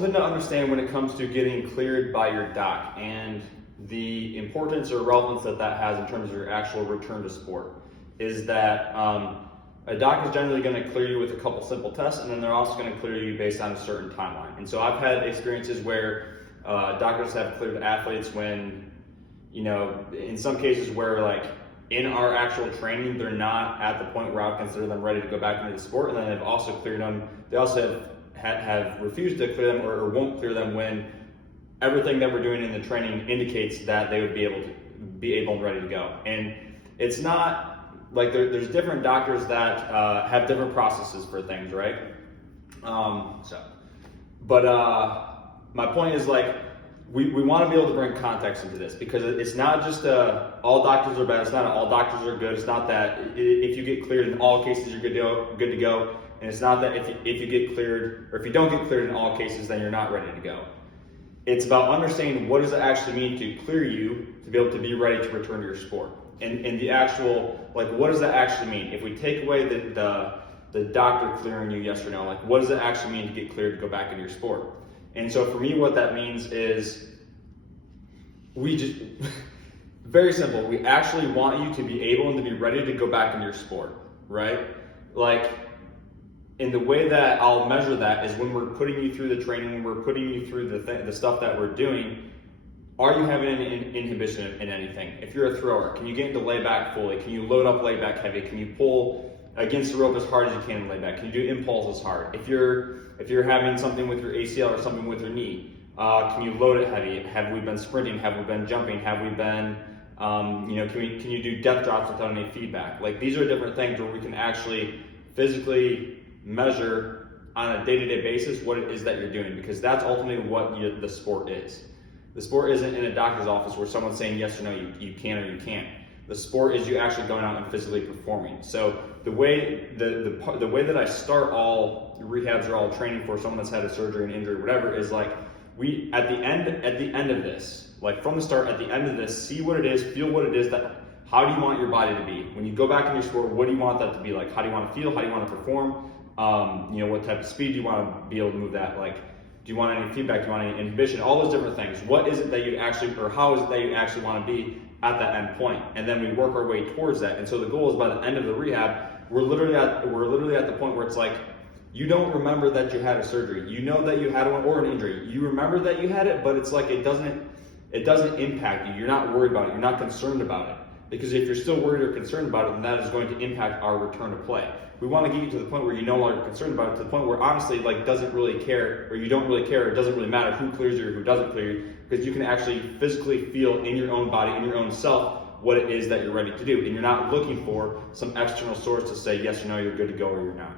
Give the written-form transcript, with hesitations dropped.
Something to understand when it comes to getting cleared by your doc and the importance or relevance that that has in terms of your actual return to sport is that a doc is generally going to clear you with a couple simple tests, and then they're also going to clear you based on a certain timeline. And so I've had experiences where doctors have cleared athletes when, in some cases where like in our actual training, they're not at the point where I would consider them ready to go back into the sport, and then they've also cleared them. They also have refused to clear them or won't clear them when everything that we're doing in the training indicates that they would be able and ready to go. And it's not like there's different doctors that have different processes for things, right? My point is like we want to be able to bring context into this, because it's not just all doctors are bad. It's not all doctors are good. It's not that if you get cleared in all cases you're good to go. And it's not that if you get cleared, or if you don't get cleared in all cases, then you're not ready to go. It's about understanding what does it actually mean to clear you to be able to be ready to return to your sport. And the actual, like, what does that actually mean? If we take away the doctor clearing you yes or no, like, what does it actually mean to get cleared to go back into your sport? And so for me, what that means is very simple. We actually want you to be able and to be ready to go back into your sport, right? Like, and the way that I'll measure that is when we're putting you through the training, when we're putting you through the stuff that we're doing, are you having an inhibition in anything? If you're a thrower, can you get into layback fully? Can you load up layback heavy? Can you pull against the rope as hard as you can in layback? Can you do impulse as hard? If you're having something with your ACL or something with your knee, can you load it heavy? Have we been sprinting? Have we been jumping? Have we been, can you do depth drops without any feedback? Like, these are different things where we can actually physically measure on a day-to-day basis what it is that you're doing, because that's ultimately what the sport is. The sport isn't in a doctor's office where someone's saying yes or no, you can or you can't. The sport is you actually going out and physically performing. So the way that I start all rehabs or all training for someone that's had a surgery, an injury, whatever, is like we at the end of this, like from the start, at the end of this, see what it is, feel what it is that. How do you want your body to be when you go back in your sport? What do you want that to be like? How do you want to feel? How do you want to perform? What type of speed do you want to be able to move that? Like, do you want any feedback? Do you want any inhibition? All those different things. What is it that you actually, or how is it that you actually want to be at that end point? And then we work our way towards that. And so the goal is by the end of the rehab, we're literally at the point where it's like, you don't remember that you had a surgery. You know that you had one or an injury. You remember that you had it, but it's like it doesn't impact you. You're not worried about it. You're not concerned about it. Because if you're still worried or concerned about it, then that is going to impact our return to play. We want to get you to the point where you no longer concerned about it, to the point where honestly, like, doesn't really care, or you don't really care, it doesn't really matter who clears you or who doesn't clear you, because you can actually physically feel in your own body, in your own self, what it is that you're ready to do. And you're not looking for some external source to say yes or no, you're good to go or you're not.